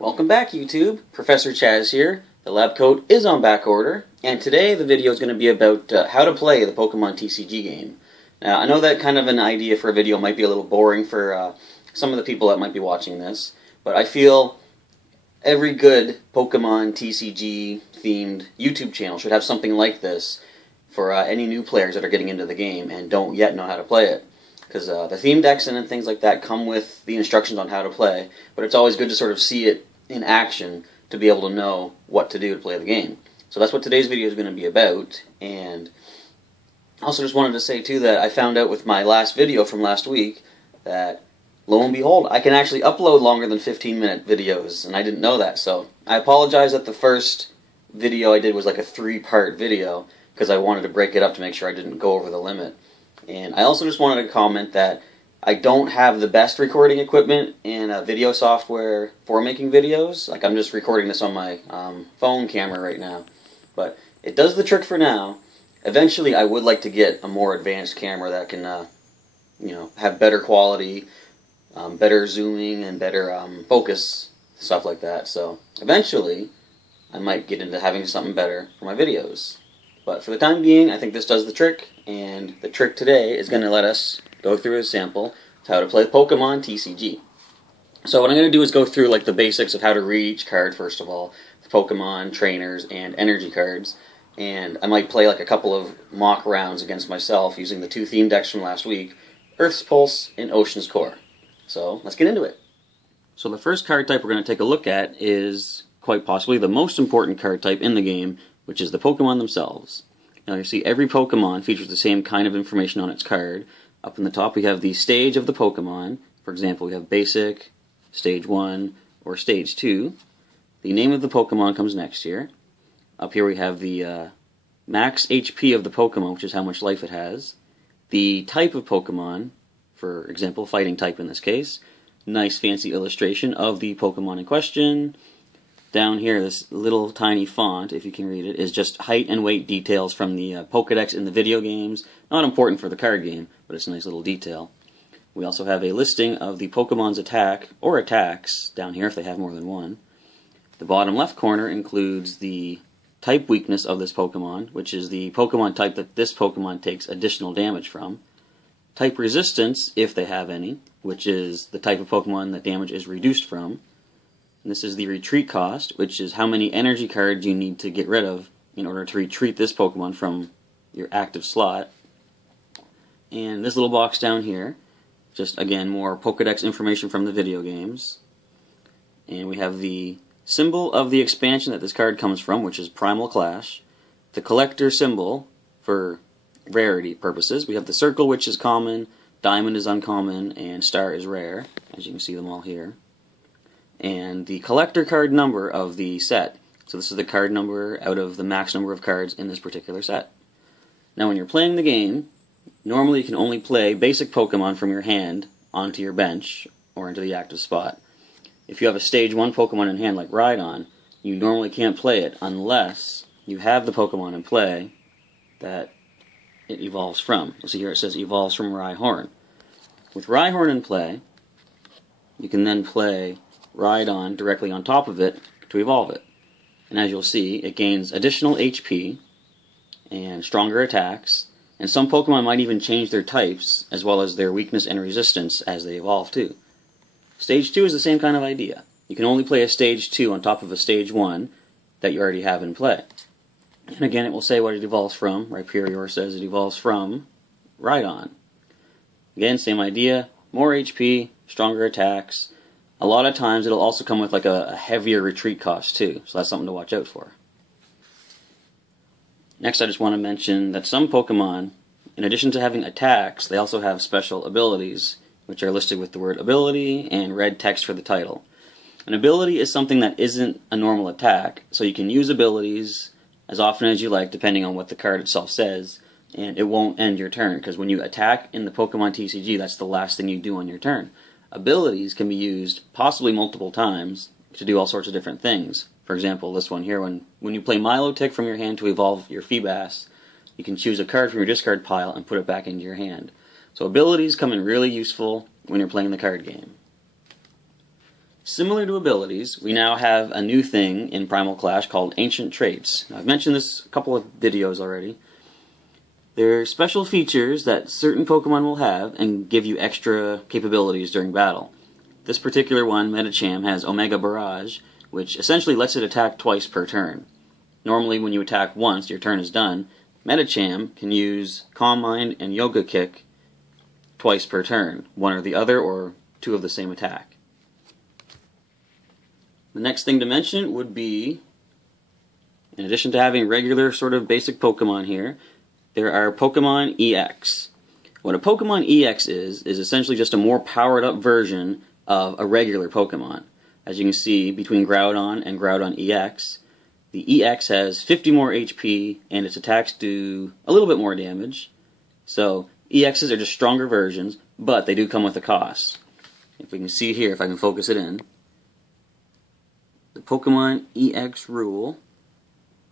Welcome back, YouTube. Professor Chaz here. The lab coat is on back order, and today the video is going to be about how to play the Pokemon TCG game. Now, I know that kind of an idea for a video might be a little boring for some of the people that might be watching this, but I feel every good Pokemon TCG themed YouTube channel should have something like this for any new players that are getting into the game and don't yet know how to play it. Because the theme decks and things like that come with the instructions on how to play, but it's always good to sort of see it in action to be able to know what to do to play the game. So that's what today's video is going to be about, and I also just wanted to say too that I found out with my last video from last week that, lo and behold, I can actually upload longer than 15-minute videos, and I didn't know that, so I apologize that the first video I did was like a 3-part video, because I wanted to break it up to make sure I didn't go over the limit. And I also just wanted to comment that I don't have the best recording equipment and video software for making videos. Like, I'm just recording this on my phone camera right now. But it does the trick for now. Eventually, I would like to get a more advanced camera that can, have better quality, better zooming, and better focus, stuff like that. So, eventually, I might get into having something better for my videos. But for the time being, I think this does the trick, and the trick today is going to let us go through a sample of how to play Pokemon TCG. So what I'm going to do is go through like the basics of how to read each card, first of all, the Pokemon, trainers, and energy cards, and I might play like a couple of mock rounds against myself using the 2 theme decks from last week, Earth's Pulse and Ocean's Core. So let's get into it. So the first card type we're going to take a look at is quite possibly the most important card type in the game, which is the Pokemon themselves. Now you see every Pokemon features the same kind of information on its card. Up in the top we have the stage of the Pokemon. For example, we have Basic, Stage 1, or Stage 2. The name of the Pokemon comes next here. Up here we have the max HP of the Pokemon, which is how much life it has. The type of Pokemon, for example, fighting type in this case. Nice fancy illustration of the Pokemon in question. Down here, this little tiny font, if you can read it, is just height and weight details from the Pokedex in the video games. Not important for the card game, but it's a nice little detail. We also have a listing of the Pokemon's attack, or attacks, down here if they have more than one. The bottom left corner includes the type weakness of this Pokemon, which is the Pokemon type that this Pokemon takes additional damage from. Type resistance, if they have any, which is the type of Pokemon that damage is reduced from. And this is the retreat cost, which is how many energy cards you need to get rid of in order to retreat this Pokemon from your active slot. And this little box down here, just again more Pokedex information from the video games. And we have the symbol of the expansion that this card comes from, which is Primal Clash. The collector symbol for rarity purposes. We have the circle, which is common, diamond is uncommon, and star is rare, as you can see them all here. And the collector card number of the set. So this is the card number out of the max number of cards in this particular set. Now when you're playing the game, normally you can only play basic Pokemon from your hand onto your bench or into the active spot. If you have a Stage 1 Pokemon in hand like Rhydon, you normally can't play it unless you have the Pokemon in play that it evolves from. You'll see here it says evolves from Rhyhorn. With Rhyhorn in play, you can then play Rhydon directly on top of it to evolve it. And as you'll see, it gains additional HP and stronger attacks, and some Pokemon might even change their types as well as their weakness and resistance as they evolve too. Stage 2 is the same kind of idea. You can only play a Stage 2 on top of a Stage 1 that you already have in play. And again, it will say what it evolves from. Rhyperior says it evolves from Rhydon. Again, same idea, more HP, stronger attacks. A lot of times it'll also come with like a heavier retreat cost too, so that's something to watch out for. Next I just want to mention that some Pokemon, in addition to having attacks, they also have special abilities, which are listed with the word ability and red text for the title. An ability is something that isn't a normal attack, so you can use abilities as often as you like depending on what the card itself says, and it won't end your turn, because when you attack in the Pokemon TCG, that's the last thing you do on your turn. Abilities can be used possibly multiple times to do all sorts of different things. For example, this one here, when you play Milotic from your hand to evolve your Feebas, you can choose a card from your discard pile and put it back into your hand. So abilities come in really useful when you're playing the card game. Similar to abilities, we now have a new thing in Primal Clash called Ancient Traits. Now, I've mentioned this a couple of videos already. They're special features that certain Pokemon will have and give you extra capabilities during battle. This particular one, Medicham, has Omega Barrage, which essentially lets it attack twice per turn. Normally when you attack once, your turn is done. Medicham can use Calm Mind and Yoga Kick twice per turn, one or the other, or two of the same attack. The next thing to mention would be, in addition to having regular sort of basic Pokemon here, there are Pokemon EX. What a Pokemon EX is essentially just a more powered up version of a regular Pokemon. As you can see, between Groudon and Groudon EX, the EX has 50 more HP and its attacks do a little bit more damage. So EXs are just stronger versions, but they do come with a cost. If we can see here, if I can focus it in, the Pokemon EX rule,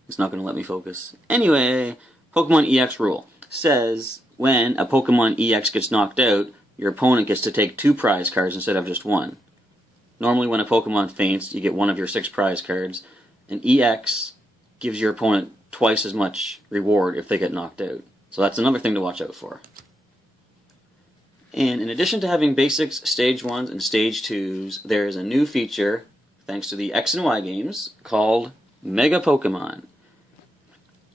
it's not going to let me focus. Anyway, Pokemon EX rule says when a Pokemon EX gets knocked out, your opponent gets to take 2 prize cards instead of just 1. Normally when a Pokemon faints, you get one of your 6 prize cards. An EX gives your opponent twice as much reward if they get knocked out. So that's another thing to watch out for. And in addition to having basics, Stage 1s and Stage 2s, there is a new feature, thanks to the X and Y games, called Mega Pokemon.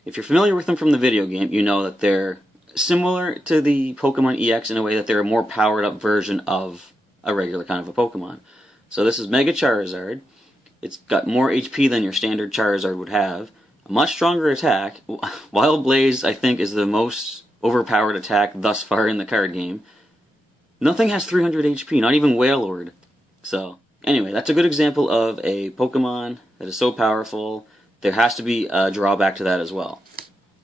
If you're familiar with them from the video game, you know that they're similar to the Pokemon EX in a way that they're a more powered up version of a regular kind of a Pokemon. So this is Mega Charizard. It's got more HP than your standard Charizard would have, a much stronger attack. Wild Blaze, I think, is the most overpowered attack thus far in the card game. Nothing has 300 HP, not even Wailord. So, anyway, that's a good example of a Pokemon that is so powerful. There has to be a drawback to that as well.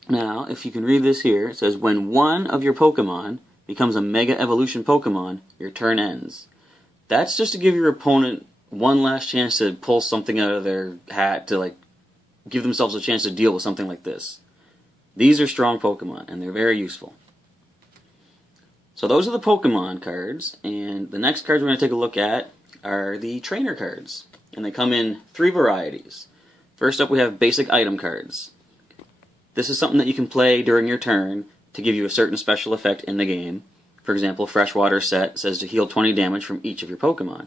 Now, if you can read this here, it says, when one of your Pokemon becomes a Mega Evolution Pokemon, your turn ends. That's just to give your opponent one last chance to pull something out of their hat to, like, give themselves a chance to deal with something like this. These are strong Pokemon, and they're very useful. So those are the Pokemon cards, and the next cards we're going to take a look at are the trainer cards. And they come in 3 varieties. First up we have basic item cards. This is something that you can play during your turn to give you a certain special effect in the game. For example, Freshwater Set says to heal 20 damage from each of your Pokemon.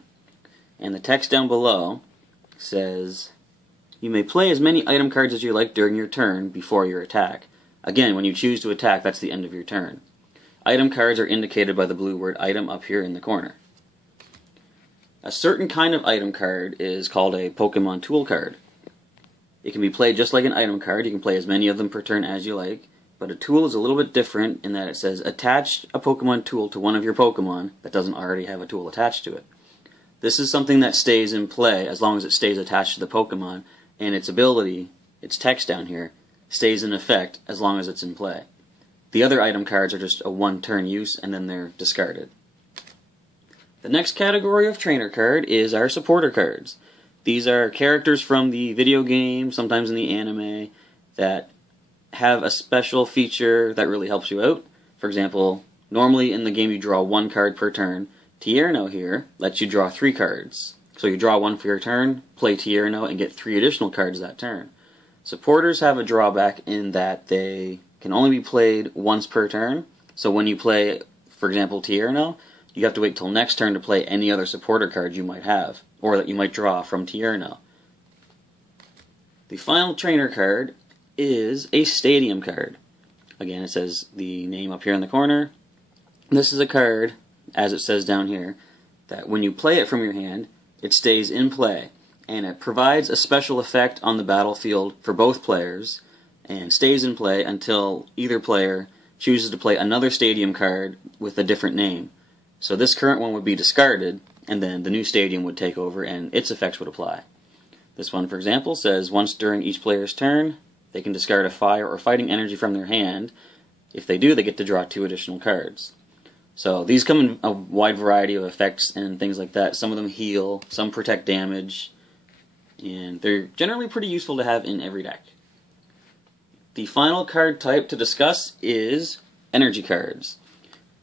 And the text down below says, you may play as many item cards as you like during your turn before your attack. Again, when you choose to attack, that's the end of your turn. Item cards are indicated by the blue word item up here in the corner. A certain kind of item card is called a Pokemon tool card. It can be played just like an item card. You can play as many of them per turn as you like, but a tool is a little bit different in that it says attach a Pokemon tool to one of your Pokemon that doesn't already have a tool attached to it. This is something that stays in play as long as it stays attached to the Pokemon, and its ability, its text down here, stays in effect as long as it's in play. The other item cards are just a one-turn use, and then they're discarded. The next category of trainer card is our supporter cards. These are characters from the video game, sometimes in the anime, that have a special feature that really helps you out. For example, normally in the game you draw 1 card per turn. Tierno here lets you draw 3 cards. So you draw 1 for your turn, play Tierno, and get 3 additional cards that turn. Supporters have a drawback in that they can only be played once per turn. So when you play, for example, Tierno, you have to wait till next turn to play any other supporter card you might have, or that you might draw from Tierno. The final trainer card is a stadium card. Again, it says the name up here in the corner. This is a card, as it says down here, that when you play it from your hand, it stays in play, and it provides a special effect on the battlefield for both players, and stays in play until either player chooses to play another stadium card with a different name. So this current one would be discarded, and then the new stadium would take over and its effects would apply. This one, for example, says once during each player's turn, they can discard a fire or fighting energy from their hand. If they do, they get to draw 2 additional cards. So these come in a wide variety of effects and things like that. Some of them heal, some protect damage, and they're generally pretty useful to have in every deck. The final card type to discuss is energy cards.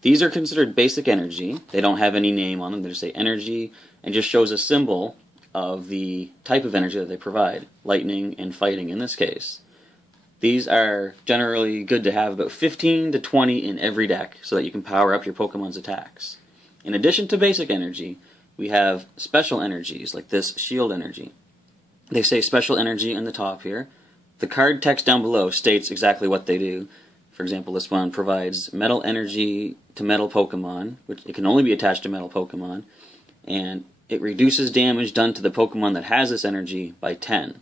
These are considered basic energy. They don't have any name on them. They just say energy. and just shows a symbol of the type of energy that they provide, lightning and fighting in this case. These are generally good to have about 15 to 20 in every deck so that you can power up your Pokemon's attacks. In addition to basic energy, we have special energies like this shield energy. They say special energy in the top here. The card text down below states exactly what they do. For example, this one provides metal energy to metal Pokemon, which it can only be attached to metal Pokemon, and it reduces damage done to the Pokemon that has this energy by 10.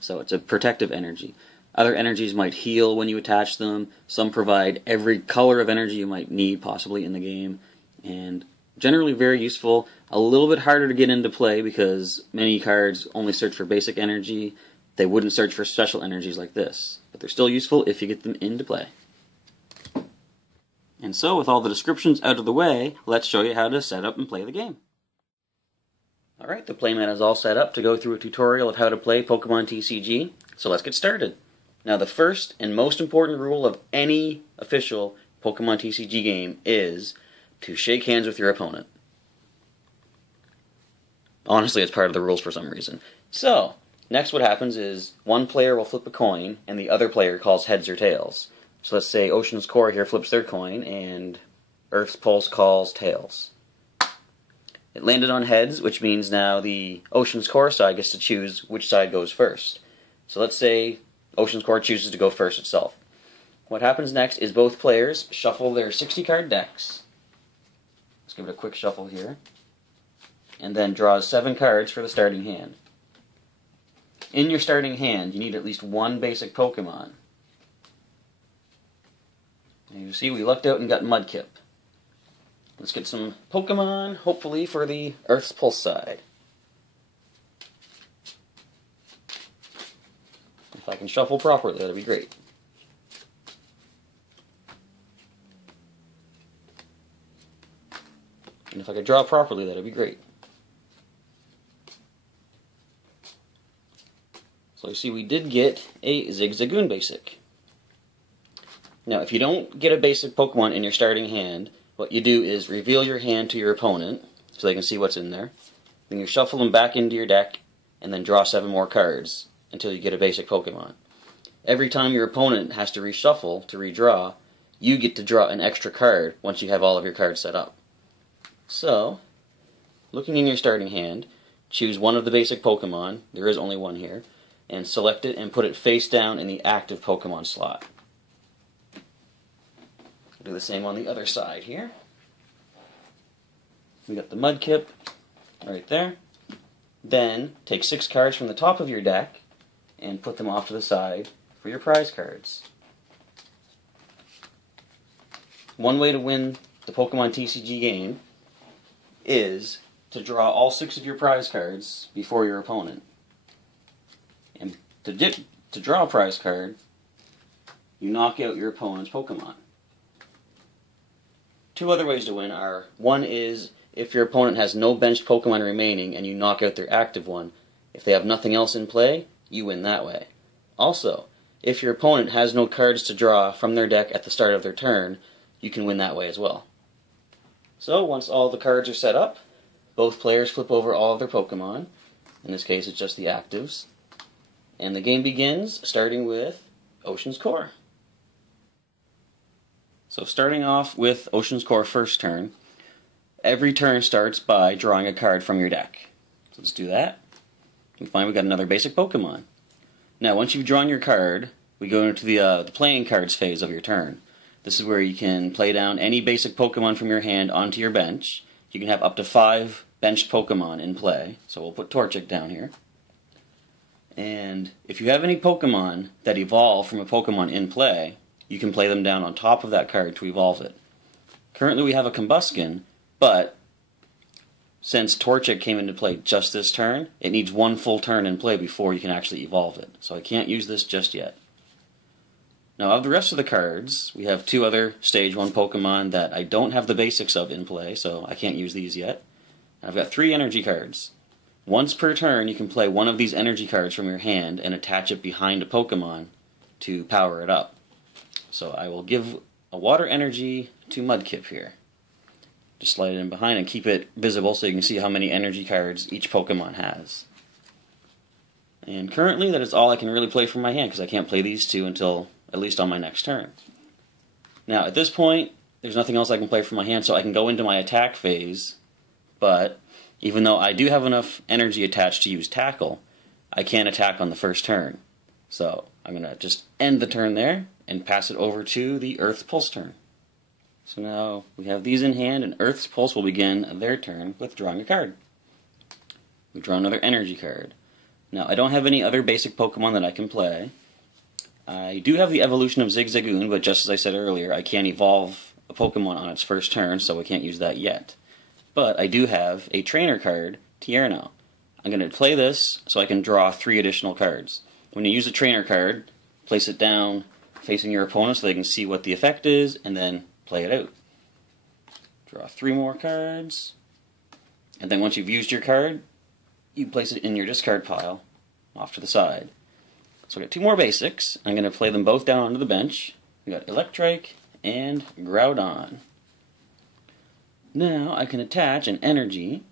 So it's a protective energy. Other energies might heal when you attach them. Some provide every color of energy you might need possibly in the game. And generally very useful. A little bit harder to get into play because many cards only search for basic energy. They wouldn't search for special energies like this. But they're still useful if you get them into play. And so with all the descriptions out of the way, let's show you how to set up and play the game. Alright, the playmat is all set up to go through a tutorial of how to play Pokemon TCG. So let's get started. Now the first and most important rule of any official Pokemon TCG game is to shake hands with your opponent. Honestly, it's part of the rules for some reason. So, next what happens is one player will flip a coin and the other player calls heads or tails. So let's say Ocean's Core here flips their coin and Earth's Pulse calls tails. It landed on heads, which means now the Ocean's Core side gets to choose which side goes first. So let's say Ocean's Core chooses to go first itself. What happens next is both players shuffle their 60-card decks. Let's give it a quick shuffle here. And then draw 7 cards for the starting hand. In your starting hand, you need at least one basic Pokemon. And you see, we lucked out and got Mudkip. Let's get some Pokemon, hopefully for the Earth's Pulse side. If I can shuffle properly, that'd be great. And if I could draw properly, that'd be great. So you see, we did get a Zigzagoon basic. Now, if you don't get a basic Pokemon in your starting hand, what you do is reveal your hand to your opponent, so they can see what's in there. Then you shuffle them back into your deck, and then draw 7 more cards until you get a basic Pokemon. Every time your opponent has to reshuffle to redraw, you get to draw an extra card once you have all of your cards set up. So, looking in your starting hand, choose one of the basic Pokemon, there is only one here, and select it and put it face down in the active Pokemon slot. Do the same on the other side here. We got the Mudkip right there. Then take 6 cards from the top of your deck and put them off to the side for your prize cards. One way to win the Pokemon TCG game is to draw all 6 of your prize cards before your opponent. And to draw a prize card, you knock out your opponent's Pokemon. 2 other ways to win are, one is if your opponent has no benched Pokemon remaining and you knock out their active one. If they have nothing else in play, you win that way. Also, if your opponent has no cards to draw from their deck at the start of their turn, you can win that way as well. So, once all the cards are set up, both players flip over all of their Pokemon. In this case, it's just the actives. And the game begins, starting with Ocean's Core. So starting off with Ocean's Core first turn, every turn starts by drawing a card from your deck. So let's do that. We find we got another basic Pokemon. Now once you've drawn your card, we go into the playing cards phase of your turn. This is where you can play down any basic Pokemon from your hand onto your bench. You can have up to 5 benched Pokemon in play. So we'll put Torchic down here. And if you have any Pokemon that evolve from a Pokemon in play, you can play them down on top of that card to evolve it. Currently we have a Combuskin, but since Torchic came into play just this turn, it needs 1 full turn in play before you can actually evolve it. So I can't use this just yet. Now of the rest of the cards, we have 2 other Stage 1 Pokemon that I don't have the basics of in play, so I can't use these yet. I've got 3 energy cards. Once per turn, you can play one of these energy cards from your hand and attach it behind a Pokemon to power it up. So I will give a water energy to Mudkip here. Just slide it in behind and keep it visible so you can see how many energy cards each Pokemon has. And currently that is all I can really play from my hand because I can't play these two until at least on my next turn. Now at this point there's nothing else I can play from my hand, so I can go into my attack phase, but even though I do have enough energy attached to use Tackle, I can't attack on the first turn. So I'm going to just end the turn there and pass it over to the Earth's Pulse turn. So now we have these in hand, and Earth's Pulse will begin their turn with drawing a card. We draw another energy card. Now I don't have any other basic Pokemon that I can play. I do have the evolution of Zigzagoon, but just as I said earlier, I can't evolve a Pokemon on its first turn, so I can't use that yet. But I do have a trainer card, Tierno. I'm going to play this so I can draw 3 additional cards. When you use a trainer card, place it down facing your opponent so they can see what the effect is, and then play it out. Draw 3 more cards, and then once you've used your card, you place it in your discard pile off to the side. So I got 2 more basics. I'm going to play them both down onto the bench. We got Electrike and Groudon. Now I can attach an energy,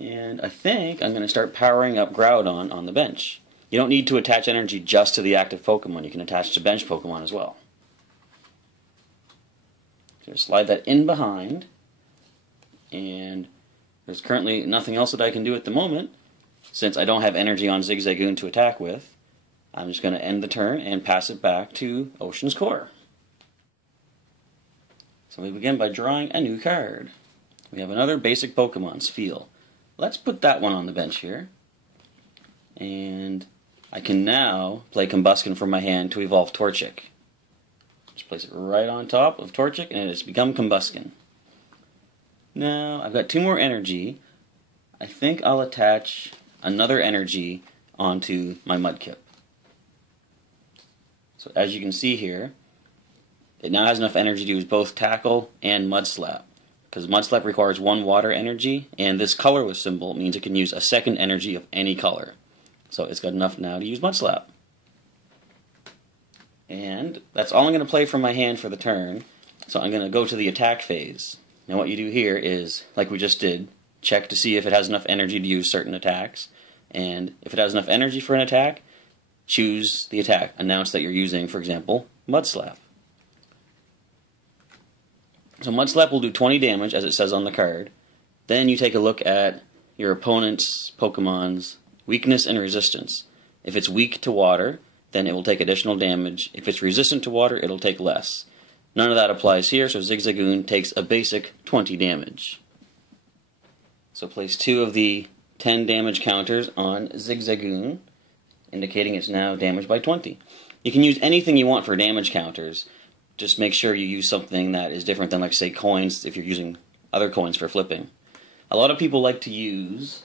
and I think I'm going to start powering up Groudon on the bench. You don't need to attach energy just to the active Pokemon. You can attach to bench Pokemon as well. So slide that in behind, and there's currently nothing else that I can do at the moment. Since I don't have energy on Zigzagoon to attack with, I'm just going to end the turn and pass it back to Ocean's Core. So we begin by drawing a new card. We have another basic Pokemon, Spheal. Let's put that one on the bench here. And I can now play Combusken from my hand to evolve Torchic. Just place it right on top of Torchic and it has become Combusken. Now I've got 2 more energy. I think I'll attach another energy onto my Mudkip. So as you can see here, it now has enough energy to use both Tackle and Mud Slap. Because Mud Slap requires 1 water energy, and this colorless symbol means it can use a second energy of any color. So it's got enough now to use Mud Slap. And that's all I'm going to play from my hand for the turn. So I'm going to go to the attack phase. Now what you do here is, like we just did, check to see if it has enough energy to use certain attacks. And if it has enough energy for an attack, choose the attack. Announce that you're using, for example, Mud Slap. So Mud Slap will do 20 damage, as it says on the card. Then you take a look at your opponent's Pokemon's weakness and resistance. If it's weak to water, then it will take additional damage. If it's resistant to water, it'll take less. None of that applies here, so Zigzagoon takes a basic 20 damage. So place 2 of the 10 damage counters on Zigzagoon, indicating it's now damaged by 20. You can use anything you want for damage counters. Just make sure you use something that is different than, like, say, coins, if you're using other coins for flipping. A lot of people like to use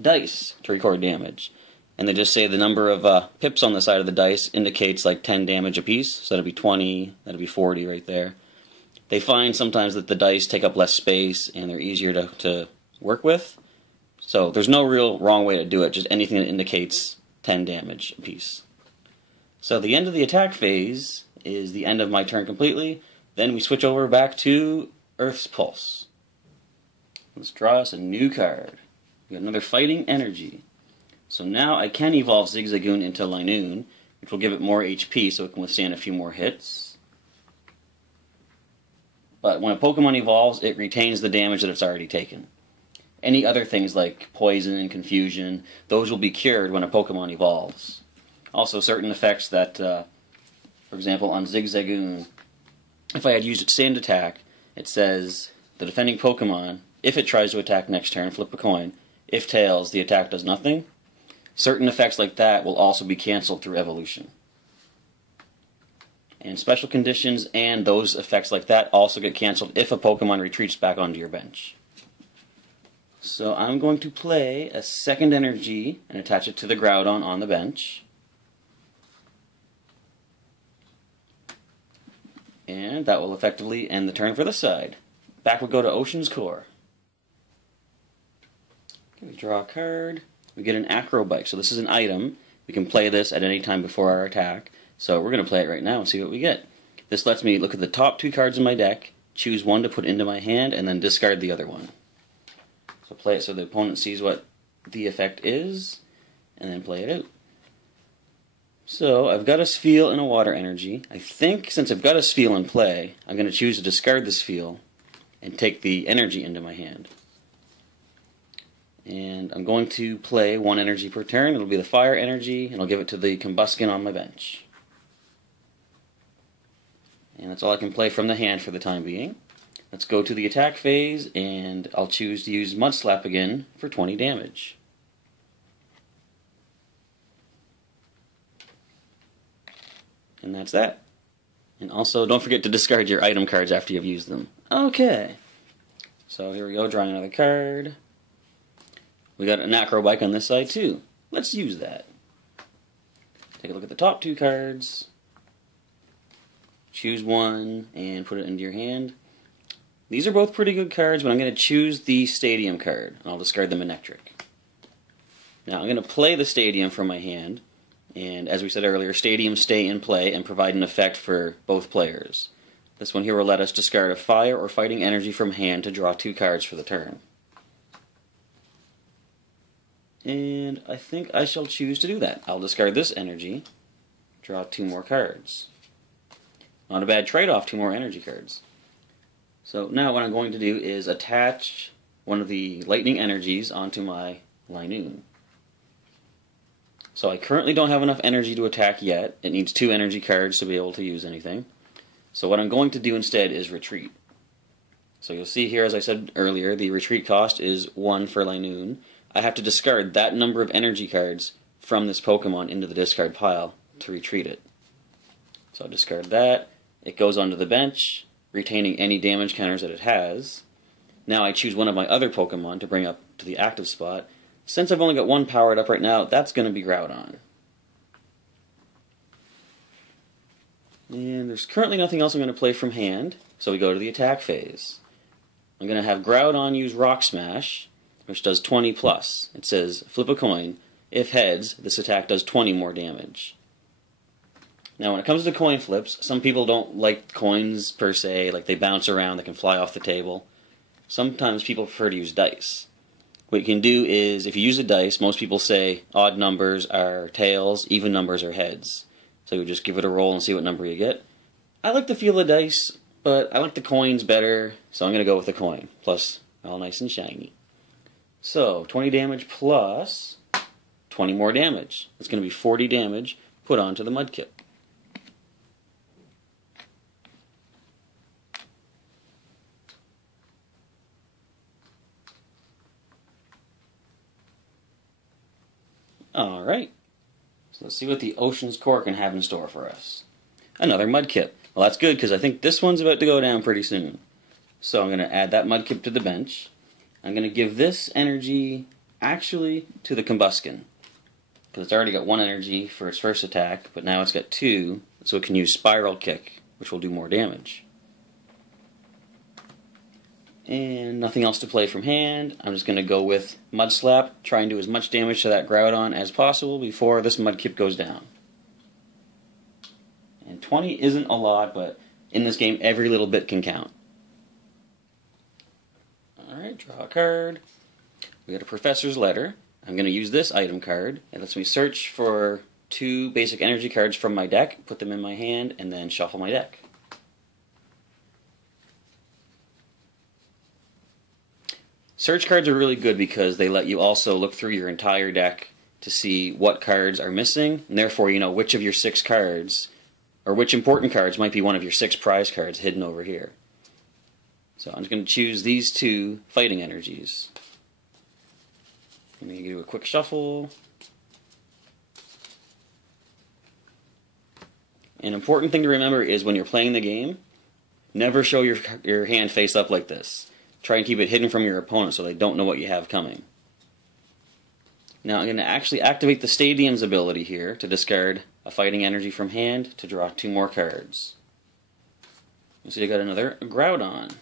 dice to record damage. And they just say the number of pips on the side of the dice indicates like 10 damage apiece. So that'd be 20, that'd be 40 right there. They find sometimes that the dice take up less space and they're easier to work with. So there's no real wrong way to do it, just anything that indicates 10 damage apiece. So the end of the attack phase is the end of my turn completely. Then we switch over back to Earth's Pulse. Let's draw us a new card. We got another Fighting Energy. So now I can evolve Zigzagoon into Linoon, which will give it more HP so it can withstand a few more hits. But when a Pokemon evolves, it retains the damage that it's already taken. Any other things like Poison and Confusion, those will be cured when a Pokemon evolves. Also certain effects that, for example, on Zigzagoon, if I had used its Sand Attack, it says the defending Pokemon, if it tries to attack next turn, flip a coin. If tails, the attack does nothing. Certain effects like that will also be cancelled through evolution. And special conditions and those effects like that also get cancelled if a Pokemon retreats back onto your bench. So I'm going to play a second energy and attach it to the Groudon on the bench. And that will effectively end the turn for this side. Back we go to Ocean's Core. Okay, we draw a card. We get an Acrobike. So this is an item. We can play this at any time before our attack. So we're going to play it right now and see what we get. This lets me look at the top 2 cards in my deck choose one to put into my hand, and then discard the other one. So play it so the opponent sees what the effect is, and then play it out. So I've got a Spheal and a Water Energy. I think since I've got a Spheal in play, I'm going to choose to discard the Spheal and take the energy into my hand. And I'm going to play one energy per turn. It'll be the Fire Energy, and I'll give it to the Combusken on my bench. And that's all I can play from the hand for the time being. Let's go to the attack phase, and I'll choose to use Mud Slap again for 20 damage. And that's that. And also, don't forget to discard your item cards after you've used them. Okay. So here we go, drawing another card. We got an Acrobike on this side too. Let's use that. Take a look at the top two cards. Choose one and put it into your hand. These are both pretty good cards, but I'm going to choose the Stadium card, and I'll discard the Manectric. Now I'm going to play the Stadium from my hand, and as we said earlier, Stadiums stay in play and provide an effect for both players. This one here will let us discard a Fire or Fighting Energy from hand to draw 2 cards for the turn. And I think I shall choose to do that. I'll discard this energy, draw 2 more cards. Not a bad trade-off, 2 more energy cards. So now what I'm going to do is attach one of the lightning energies onto my Linoon. So I currently don't have enough energy to attack yet. It needs 2 energy cards to be able to use anything. So what I'm going to do instead is retreat. So you'll see here, as I said earlier, the retreat cost is 1 for Linoon. I have to discard that number of energy cards from this Pokemon into the discard pile to retreat it. So I'll discard that. It goes onto the bench, retaining any damage counters that it has. Now I choose one of my other Pokemon to bring up to the active spot. Since I've only got 1 powered up right now, that's going to be Groudon. And there's currently nothing else I'm going to play from hand, so we go to the attack phase. I'm going to have Groudon use Rock Smash, which does 20 plus. It says, flip a coin. If heads, this attack does 20 more damage. Now when it comes to coin flips, some people don't like coins per se, like they bounce around, they can fly off the table. Sometimes people prefer to use dice. What you can do is, if you use a dice, most people say odd numbers are tails, even numbers are heads. So you just give it a roll and see what number you get. I like the feel of dice, but I like the coins better, so I'm going to go with the coin. Plus, all nice and shiny. So, 20 damage plus 20 more damage. It's going to be 40 damage put onto the Mudkip. Alright, so let's see what the Ocean's Core can have in store for us. Another Mudkip. Well, that's good because I think this one's about to go down pretty soon. So I'm going to add that Mudkip to the bench. I'm going to give this energy actually to the Combusken, because it's already got 1 energy for its first attack, but now it's got 2, so it can use Spiral Kick, which will do more damage. And nothing else to play from hand. I'm just going to go with Mud Slap, try and do as much damage to that Groudon as possible before this Mudkip goes down. And 20 isn't a lot, but in this game every little bit can count. Alright, draw a card. We got a Professor's Letter. I'm going to use this item card. It lets me search for 2 basic energy cards from my deck, put them in my hand, and then shuffle my deck. Search cards are really good because they let you also look through your entire deck to see what cards are missing, and therefore you know which of your 6 cards, or which important cards might be one of your 6 prize cards hidden over here. So I'm just going to choose these 2 fighting energies. I'm going to do a quick shuffle. An important thing to remember is when you're playing the game, never show your hand face up like this. Try and keep it hidden from your opponent so they don't know what you have coming. Now I'm going to actually activate the Stadium's ability here to discard a fighting energy from hand to draw 2 more cards. You see I got another Groudon.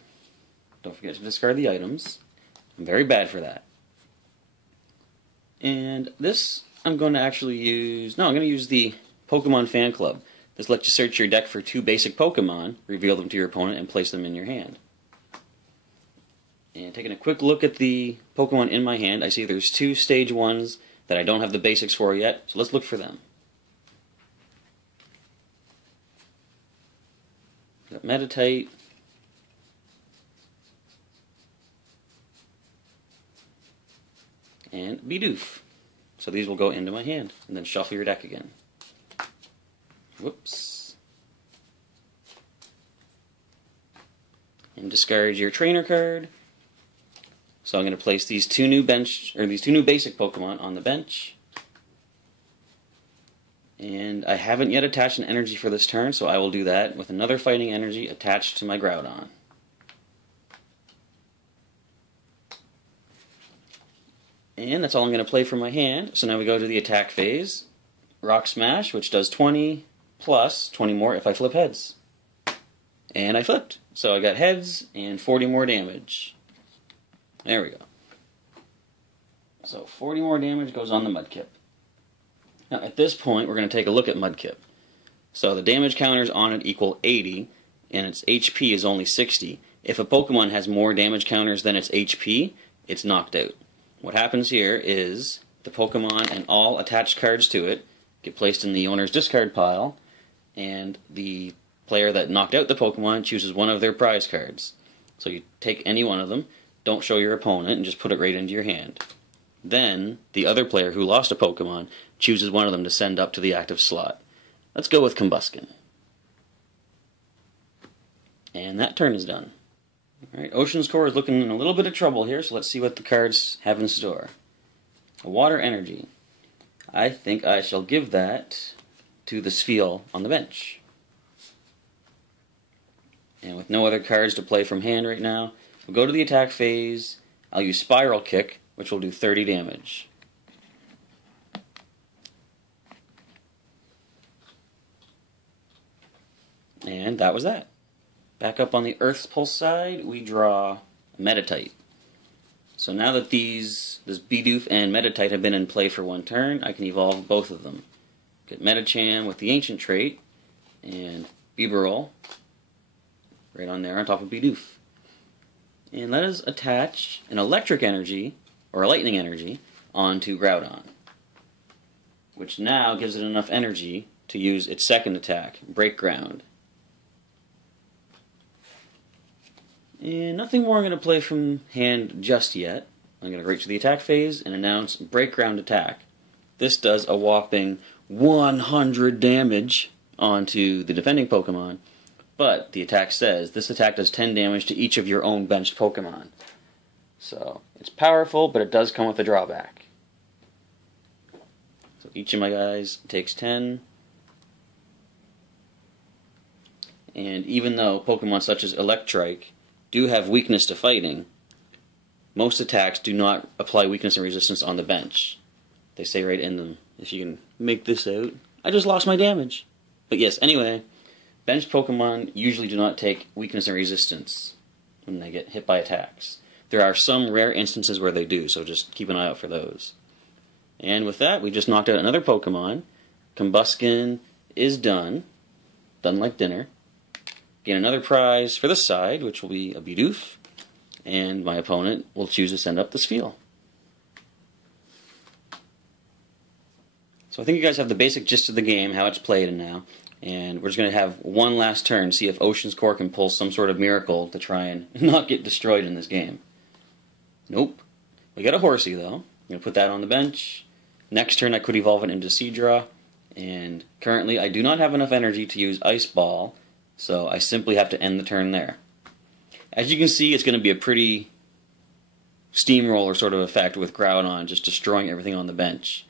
Don't forget to discard the items. I'm very bad for that. And this I'm going to actually use... No, I'm going to use the Pokemon Fan Club. This lets you search your deck for 2 basic Pokemon, reveal them to your opponent, and place them in your hand. And taking a quick look at the Pokemon in my hand, I see there's 2 stage 1s that I don't have the basics for yet, so let's look for them. Got Meditite, and Bidoof. So these will go into my hand, and then shuffle your deck again. Whoops. And discard your trainer card. So I'm going to place these two new basic Pokemon on the bench. And I haven't yet attached an energy for this turn, so I will do that with another fighting energy attached to my Groudon. And that's all I'm going to play from my hand. So now we go to the attack phase. Rock Smash, which does 20 plus 20 more if I flip heads. And I flipped. So I got heads and 40 more damage. There we go. So 40 more damage goes on the Mudkip. Now at this point we're going to take a look at Mudkip. So the damage counters on it equal 80 and its HP is only 60. If a Pokemon has more damage counters than its HP, it's knocked out. What happens here is the Pokemon and all attached cards to it get placed in the owner's discard pile, and the player that knocked out the Pokemon chooses one of their prize cards. So you take any one of them, don't show your opponent, and just put it right into your hand. Then the other player who lost a Pokemon chooses one of them to send up to the active slot. Let's go with Combuskin. And that turn is done. Alright, Ocean's Core is looking in a little bit of trouble here, so let's see what the cards have in store. A Water Energy. I think I shall give that to the Spheal on the bench. And with no other cards to play from hand right now, we'll go to the attack phase. I'll use Spiral Kick, which will do 30 damage. And that was that. Back up on the Earth's Pulse side, we draw Meditite. So now that this Bidoof and Meditite have been in play for one turn, I can evolve both of them. Get Medicham with the Ancient trait, and Bibarel right on there on top of Bidoof. And let us attach an Electric Energy, or a Lightning Energy, onto Groudon, which now gives it enough energy to use its second attack, Break Ground. And nothing more I'm going to play from hand just yet. I'm going to go right to the attack phase and announce Break Ground Attack. This does a whopping 100 damage onto the defending Pokemon, but the attack says this attack does 10 damage to each of your own benched Pokemon. So it's powerful, but it does come with a drawback. So each of my guys takes 10. And even though Pokemon such as Electrike do have weakness to fighting, most attacks do not apply weakness and resistance on the bench. They say right in them. If you can make this out. I just lost my damage. But yes, anyway, benched Pokemon usually do not take weakness and resistance when they get hit by attacks. There are some rare instances where they do, so just keep an eye out for those. And with that, we just knocked out another Pokemon. Combuskin is done. Done like dinner. Gain another prize for this side, which will be a Bidoof, and my opponent will choose to send up the Spheal. So I think you guys have the basic gist of the game, how it's played now, and we're just going to have one last turn, see if Ocean's Core can pull some sort of miracle to try and not get destroyed in this game. Nope. We got a Horsey, though. I'm going to put that on the bench. Next turn I could evolve it into Seadra, and currently I do not have enough energy to use Ice Ball, so I simply have to end the turn there. As you can see, it's going to be a pretty steamroller sort of effect with Groudon just destroying everything on the bench.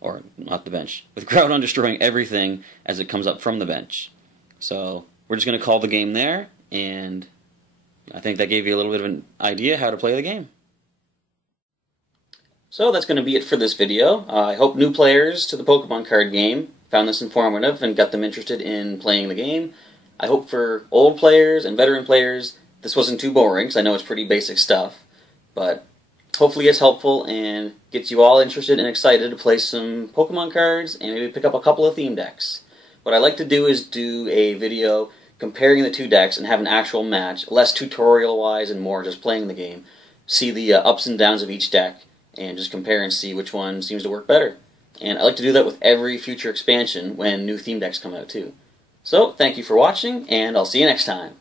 Or, not the bench. With Groudon destroying everything as it comes up from the bench. So, we're just going to call the game there, and I think that gave you a little bit of an idea how to play the game. So that's going to be it for this video. I hope new players to the Pokemon card game found this informative and got them interested in playing the game. I hope for old players and veteran players this wasn't too boring, because I know it's pretty basic stuff, but hopefully it's helpful and gets you all interested and excited to play some Pokemon cards and maybe pick up a couple of theme decks. What I like to do is do a video comparing the two decks and have an actual match, less tutorial-wise and more just playing the game. see the ups and downs of each deck and just compare and see which one seems to work better. And I like to do that with every future expansion when new theme decks come out too. So, thank you for watching, and I'll see you next time.